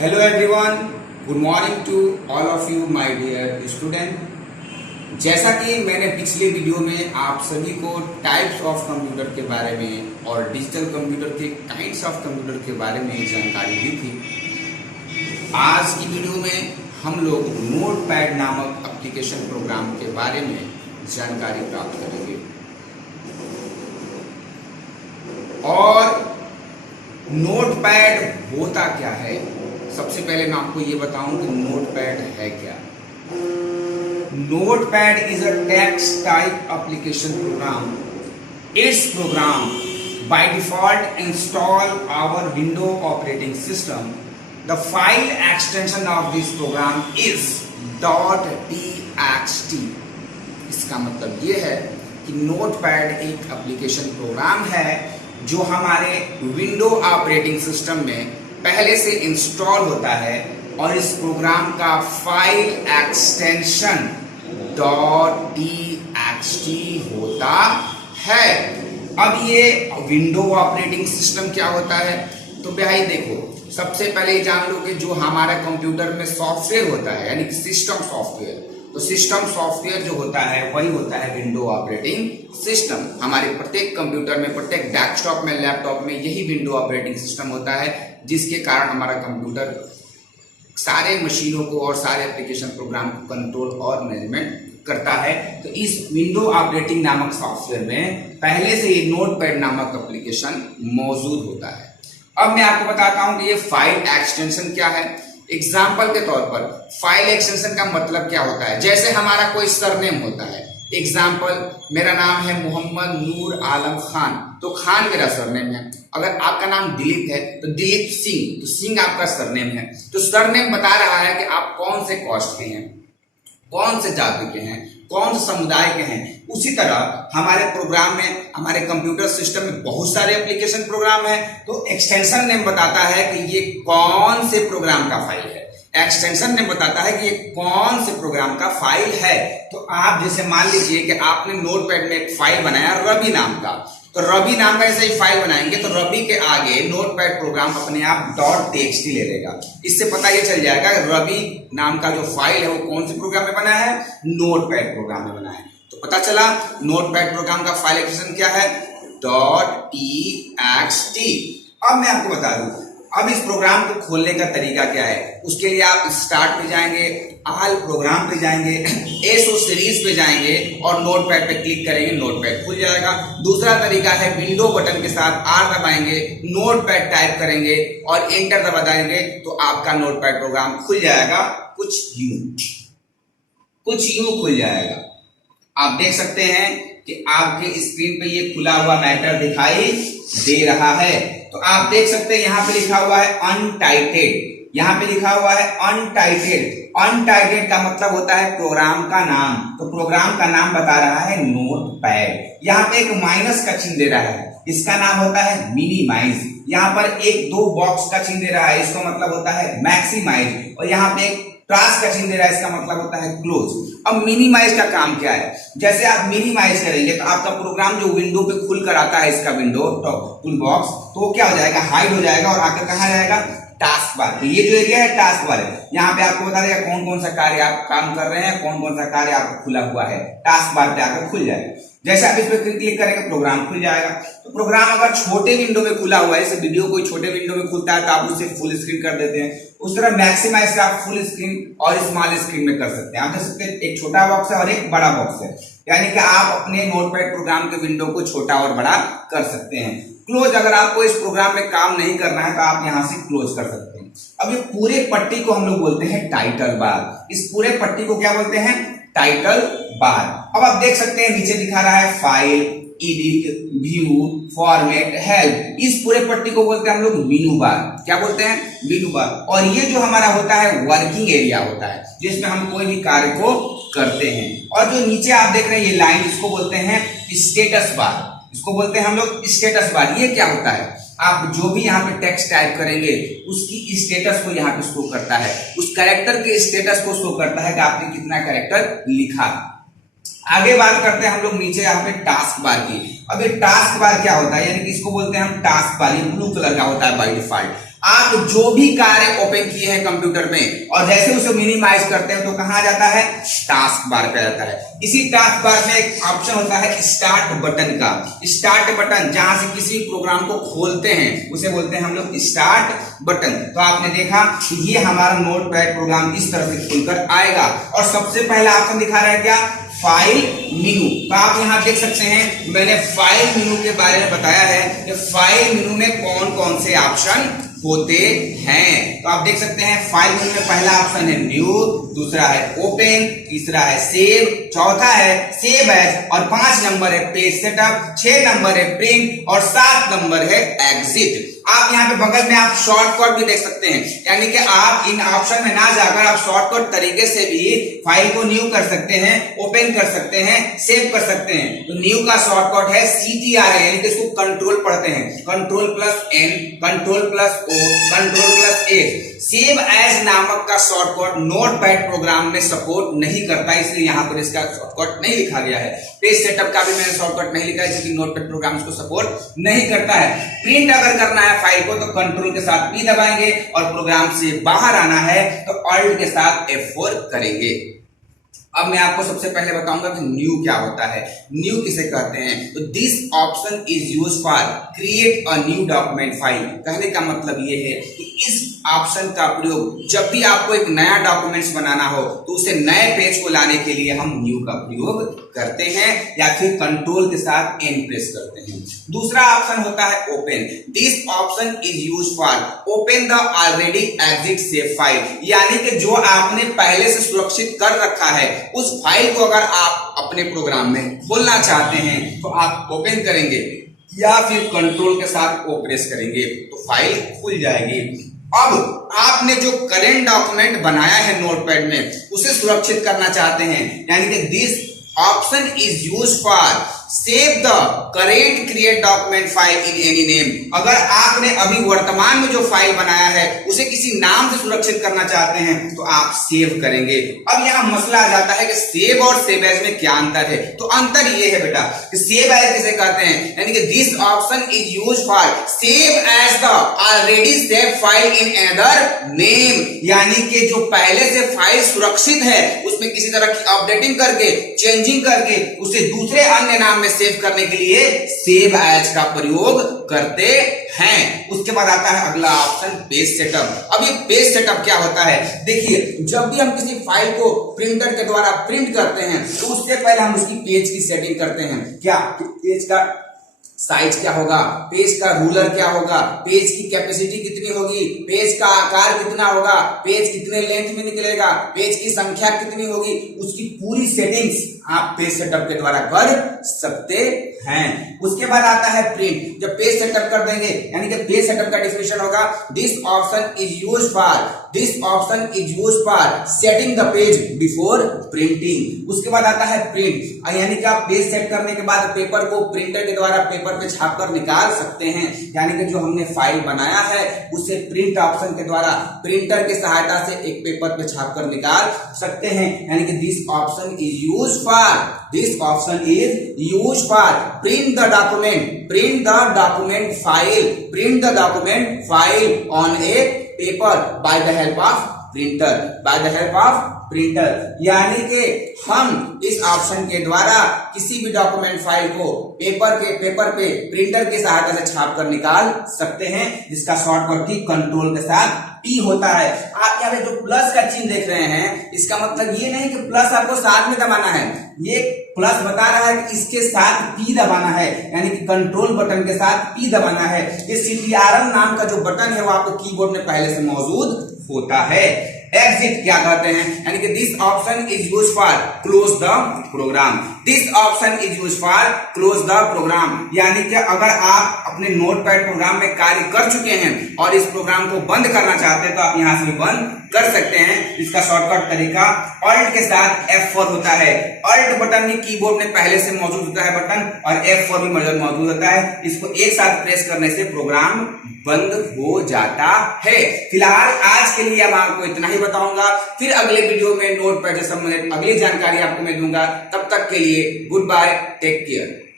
Hello everyone, good morning to all of you my dear student। जैसा कि मैंने पिछले वीडियो में आप सभी को टाइप्स ऑफ कंप्यूटर के बारे में और डिजिटल कंप्यूटर के काइंड्स ऑफ कंप्यूटर के बारे में जानकारी दी थी, आज की वीडियो में हम लोग नोटपैड नामक एप्लीकेशन प्रोग्राम के बारे में जानकारी प्राप्त करेंगे। और नोटपैड होता क्या है, सबसे पहले मैं आपको ये बताऊं कि नोटपैड है क्या। Notepad is a text type application program. It's program by default install our window operating system. The file extension of this program is .txt। इसका मतलब ये है कि नोटपैड एक एप्लीकेशन प्रोग्राम है जो हमारे विंडो ऑपरेटिंग सिस्टम में पहले से इंस्टॉल होता है और इस प्रोग्राम का फाइल एक्सटेंशन .txt होता है। अब ये विंडो ऑपरेटिंग सिस्टम क्या होता है, तो भाई देखो, सबसे पहले जान लो कि जो हमारा कंप्यूटर में सॉफ्टवेयर होता है यानी कि सिस्टम सॉफ्टवेयर, तो सिस्टम सॉफ्टवेयर जो होता है वही होता है विंडो ऑपरेटिंग सिस्टम। हमारे प्रत्येक कंप्यूटर में, प्रत्येक डेस्कटॉप में, लैपटॉप में यही विंडो ऑपरेटिंग सिस्टम होता है, जिसके कारण हमारा कंप्यूटर सारे मशीनों को और सारे एप्लीकेशन प्रोग्राम को कंट्रोल और मैनेजमेंट करता है। तो इस विंडो ऑपरेटिंग नामक सॉफ्टवेयर में पहले से ये नोटपैड नामक एप्लीकेशन मौजूद होता है। अब मैं आपको बताता हूं कि ये फाइल एक्सटेंशन क्या है। एग्जाम्पल के तौर पर फाइल एक्सटेंशन का मतलब क्या होता है, जैसे हमारा कोई सरनेम होता है। एग्जाम्पल, मेरा नाम है मोहम्मद नूर आलम खान, तो खान मेरा सरनेम है। अगर आपका नाम दिलीप है तो दिलीप सिंह, तो सिंह आपका सरनेम है। तो सरनेम बता रहा है कि आप कौन से कास्ट के हैं, कौन से जाति के हैं, कौन से समुदाय के हैं। उसी तरह हमारे प्रोग्राम में, हमारे कंप्यूटर सिस्टम में बहुत सारे एप्लीकेशन प्रोग्राम है, तो एक्सटेंशन नेम बताता है कि ये कौन से प्रोग्राम का फाइल है। एक्सटेंशन नेम बताता है कि ये कौन से प्रोग्राम का फाइल है। तो आप जैसे मान लीजिए कि आपने नोटपैड में एक फाइल बनाया रवि नाम का, तो रवि नाम का ऐसे ही फाइल बनाएंगे तो रवि के आगे नोटपैड प्रोग्राम अपने आप .txt ले लेगा। इससे पता ये चल जाएगा रवि नाम का जो फाइल है वो कौन से प्रोग्राम में बना है, नोटपैड प्रोग्राम में बना है। तो पता चला नोटपैड प्रोग्राम का फाइल एक्सटेंशन क्या है, .txt। अब मैं आपको बता दूं, अब इस प्रोग्राम को खोलने का तरीका क्या है। उसके लिए आप स्टार्ट पे जाएंगे, ऑल प्रोग्राम पे जाएंगे, एसओ सीरीज पे जाएंगे और नोटपैड पे क्लिक करेंगे, नोटपैड खुल जाएगा। दूसरा तरीका है विंडो बटन के साथ आर दबाएंगे, नोटपैड टाइप करेंगे और एंटर दबा देंगे तो आपका नोटपैड प्रोग्राम खुल जाएगा। कुछ यूं खुल जाएगा। आप देख सकते हैं कि आपके स्क्रीन पे ये खुला हुआ मैटर दिखाई दे रहा है। तो आप देख सकते हैं यहाँ पे लिखा हुआ है अनटाइटेड, यहाँ पे लिखा हुआ है अनटाइटेड। अनटाइटेड का मतलब होता है प्रोग्राम का नाम, तो प्रोग्राम का नाम बता रहा है नोटपैड। यहाँ पे एक माइनस का चिन्ह दे रहा है, इसका नाम होता है मिनिमाइज। यहाँ पर एक दो बॉक्स का चिन्ह दे रहा है, इसका मतलब होता है मैक्सिमाइज। और यहाँ पे एक ट्रांस का चिन्ह दे रहा है, इसका मतलब होता है क्लोज। अब मिनिमाइज का काम क्या है, जैसे आप मिनिमाइज करेंगे तो आपका प्रोग्राम जो विंडो पे खुल कर आता है, इसका विंडो टूल बॉक्स, तो वो क्या हो जाएगा, हाइड हो जाएगा और आकर कहाँ जाएगा, टास्क बार। तो ये जो एरिया है टास्क बार है, यहाँ पे आपको बता देगा कौन कौन सा कार्य आप काम कर रहे हैं, कौन कौन सा कार्य आपको खुला हुआ है, टास्क बार पे आकर खुल जाएगा। जैसे आप इस पे क्लिक करेंगे प्रोग्राम खुल जाएगा। तो प्रोग्राम अगर छोटे विंडो में खुला हुआ है, जैसे वीडियो कोई छोटे विंडो में खुलता है तो आप उसे फुल स्क्रीन कर देते हैं, उस तरह मैक्सिमाइज का आप फुल स्क्रीन और स्मॉल स्क्रीन में कर सकते हैं। आप देख सकते हैं एक छोटा बॉक्स है और एक बड़ा बॉक्स है, यानी कि आप अपने नोटपैड प्रोग्राम के विंडो को छोटा और बड़ा कर सकते हैं। क्लोज, अगर आपको इस प्रोग्राम में काम नहीं करना है तो आप यहां से क्लोज कर सकते हैं। अब ये पूरे पट्टी को हम लोग बोलते हैं टाइटल बार। इस पूरे पट्टी को क्या बोलते हैं, टाइटल बार। अब आप देख सकते हैं नीचे दिखा रहा है file, edit, view, format, help. इस पूरे पट्टी को बोलते हैं हम लोग मेनू बार। क्या बोलते हैं, मेनू बार। और ये जो हमारा होता है वर्किंग एरिया होता है, जिसमें हम कोई भी कार्य को करते हैं। और जो नीचे आप देख रहे हैं ये लाइन, इसको बोलते हैं स्टेटस बार। इसको बोलते हैं हम लोग स्टेटस बार। ये क्या होता है, आप जो भी यहाँ पे टेक्स्ट टाइप करेंगे उसकी स्टेटस को यहाँ पे शो करता है, उस कैरेक्टर के स्टेटस को शो करता है कि आपने कितना कैरेक्टर लिखा। आगे बात करते हैं हम लोग नीचे यहाँ पे टास्क बार की। अब ये टास्क बार क्या होता है, यानी कि इसको बोलते हैं हम टास्क बार। ये ब्लू कलर का होता है बाय डिफॉल्ट। आप जो भी कार्य ओपन किए हैं कंप्यूटर में और जैसे उसे मिनिमाइज करते हैं तो कहां जाता है, टास्क बार पे जाता है। इसी टास्क बार में एक ऑप्शन होता है स्टार्ट बटन का। स्टार्ट बटन जहां से किसी प्रोग्राम को खोलते हैं उसे बोलते हैं हम लोग स्टार्ट बटन। तो आपने देखा कि ये हमारा नोटपैड प्रोग्राम इस तरह से खुलकर आएगा और सबसे पहला ऑप्शन दिखा रहा है क्या, फाइल मेनू। तो आप यहां देख सकते हैं मैंने फाइल मेनू के बारे में बताया है कि फाइल मेनू में कौन कौन से ऑप्शन होते हैं। तो आप देख सकते हैं फाइल मेनू में पहला ऑप्शन है न्यू, दूसरा है ओपन, तीसरा है सेव, चौथा है सेव एज और 5 नंबर है पेज सेटअप, 6 नंबर है प्रिंट और 7 नंबर है एग्जिट। आप यहाँ पे बगल में आप शॉर्टकट भी देख सकते हैं, यानी कि आप इन ऑप्शन में ना जाकर आप शॉर्टकट तरीके से भी फाइल को न्यू कर सकते हैं, ओपन कर सकते हैं, सेव कर सकते हैं। तो न्यू का शॉर्टकट है CTRL, यानी कि इसको कंट्रोल पढ़ते हैं, control plus N, control plus O, control plus A। Save as नामक का शॉर्टकट नोटपैड प्रोग्राम में सपोर्ट नहीं करता, इसलिए यहाँ पर इसका शॉर्टकट नहीं लिखा गया है। पेज सेटअप का भी मैंने शॉर्टकट नहीं लिखा है क्योंकि नोटपैड प्रोग्राम इसको सपोर्ट नहीं करता है। प्रिंट अगर करना है फाइल को तो कंट्रोल के साथ P दबाएंगे और प्रोग्राम से बाहर आना है तो ऑल्ट के साथ F4 करेंगे। अब मैं आपको सबसे पहले बताऊंगा कि न्यू क्या होता है, न्यू किसे कहते हैं। तो this option is use for create a new document file. कहने का मतलब ये है कि इस ऑप्शन का प्रयोग जब भी आपको एक नया डॉक्यूमेंट्स बनाना हो तो उसे नए पेज को लाने के लिए हम न्यू का प्रयोग करते हैं या फिर कंट्रोल के साथ N प्रेस करते हैं। दूसरा ऑप्शन होता है open. This option is use for open the already exit save file, यानी कि जो आपने पहले से सुरक्षित कर रखा है उस फाइल को अगर आप अपने प्रोग्राम में खोलना चाहते हैं तो आप ओपन करेंगे या फिर कंट्रोल के साथ O प्रेस करेंगे तो फाइल खुल जाएगी। अब आपने जो करेंट डॉक्यूमेंट बनाया है नोटपैड में उसे सुरक्षित करना चाहते हैं, यानी कि this option is use for save the current create document file in any name. अगर आपने अभी वर्तमान में जो फाइल बनाया है उसे किसी नाम से सुरक्षित करना चाहते हैं तो आप सेव करेंगे। अब यहाँ मसला आ जाता है कि सेव और सेव एज में क्या अंतर है। तो अंतर ये है बेटा कि सेव एज किसे कहते हैं, यानी कि this option is use for save as the already save file in another name, यानी कि जो पहले से फाइल सुरक्षित है उसमें किसी तरह की अपडेटिंग करके चेंजिंग करके उसे दूसरे अन्य नाम में सेव करने के लिए सेव एज का प्रयोग करते हैं। उसके बाद आता है अगला ऑप्शन पेज सेटअप। अब ये पेज सेटअप क्या होता है, देखिए जब भी हम किसी फाइल को प्रिंटर के द्वारा प्रिंट करते हैं तो उससे पहले हम उसकी पेज की सेटिंग करते हैं। क्या पेज का साइज क्या होगा, पेज का रूलर क्या होगा, पेज की कैपेसिटी कितनी होगी, पेज का आकार कितना होगा, पेज कितने लेंथ में निकलेगा, पेज की संख्या कितनी होगी, उसकी पूरी सेटिंग्स आप पेज सेटअप के द्वारा कर सकते हैं। उसके बाद आता है प्रिंट। जब पेज सेटअप कर देंगे यानी कि पेज सेटअप का डिफिनेशन होगा this option is use for setting the page before printing. उसके बाद आता है प्रिंट, यानी कि आप पेज सेट करने के बाद पेपर को प्रिंटर के द्वारा पेपर पे छापकर निकाल सकते हैं, यानी कि जो हमने फाइल बनाया है उसे प्रिंट ऑप्शन के द्वारा प्रिंटर की सहायता से एक पेपर पे छापकर निकाल सकते हैं। यानी कि this option is use for print the document file on A paper by the help of printer, यानी कि हम इस ऑप्शन के द्वारा किसी भी डॉक्यूमेंट फाइल को पेपर पे प्रिंटर की सहायता से छाप कर निकाल सकते हैं, जिसका शॉर्टकट की कंट्रोल के साथ P होता है। आप यहाँ पे जो प्लस का चिन्ह देख रहे हैं इसका मतलब ये नहीं कि प्लस आपको साथ में दबाना है, ये प्लस बता रहा है कि इसके साथ P दबाना है, यानी कि कंट्रोल बटन के साथ P दबाना है। ये CTRL नाम का जो बटन है वो आपको कीबोर्ड में पहले से मौजूद होता है। एग्जिट क्या कहते हैं, यानी कि this option is use for close the program. यानी कि अगर आप अपने नोटपैड प्रोग्राम में कार्य कर चुके हैं और इस प्रोग्राम को बंद करना चाहते हैं तो आप यहां से भी बंद कर सकते हैं। इसका शॉर्टकट तरीका ऑल्ट के साथ F4 होता है। ऑल्ट बटन भी कीबोर्ड में पहले से मौजूद होता है बटन और F4 भी मौजूद होता है। इसको एक साथ प्रेस करने से प्रोग्राम बंद हो जाता है। फिलहाल आज के लिए अब आपको इतना ही बताऊंगा, फिर अगले वीडियो में नोटपैड से संबंधित अगली जानकारी आपको मैं दूंगा। तब तक के लिए गुड बाय, टेक केयर।